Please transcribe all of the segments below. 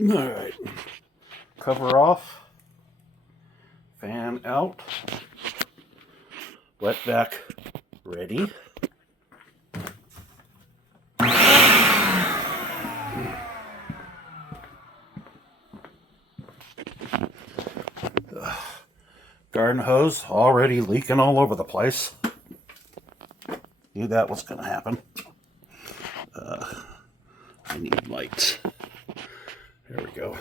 All right, cover off, fan out, wet vac ready. Garden hose already leaking all over the place. Knew that was going to happen. I need lights. There we go.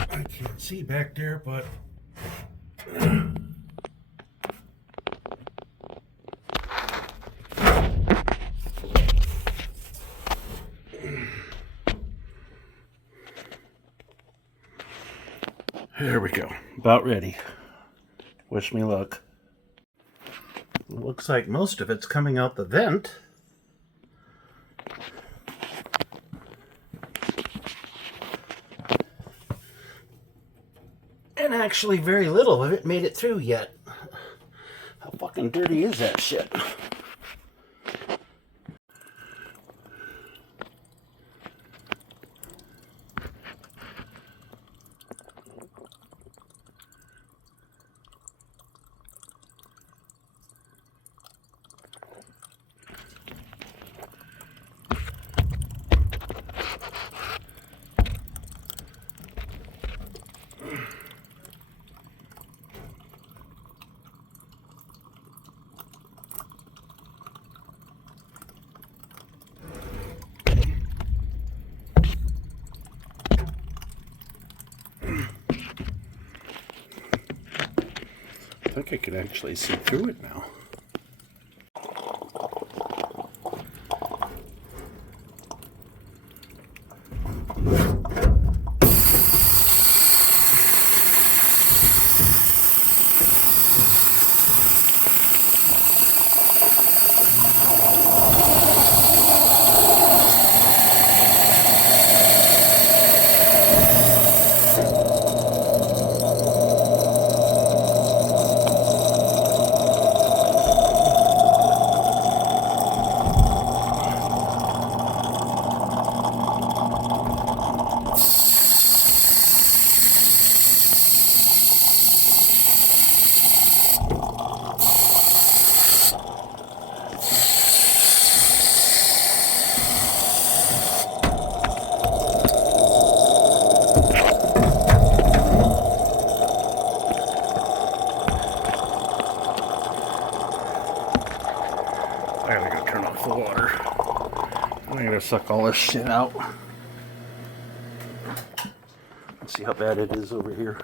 I can't see back there, but there we go. About ready. Wish me luck. It looks like most of it's coming out the vent. And actually very little of it made it through yet. How fucking dirty is that shit? I think I can actually see through it now. I gotta go turn off the water. I'm gonna suck all this shit out. Let's see how bad it is over here.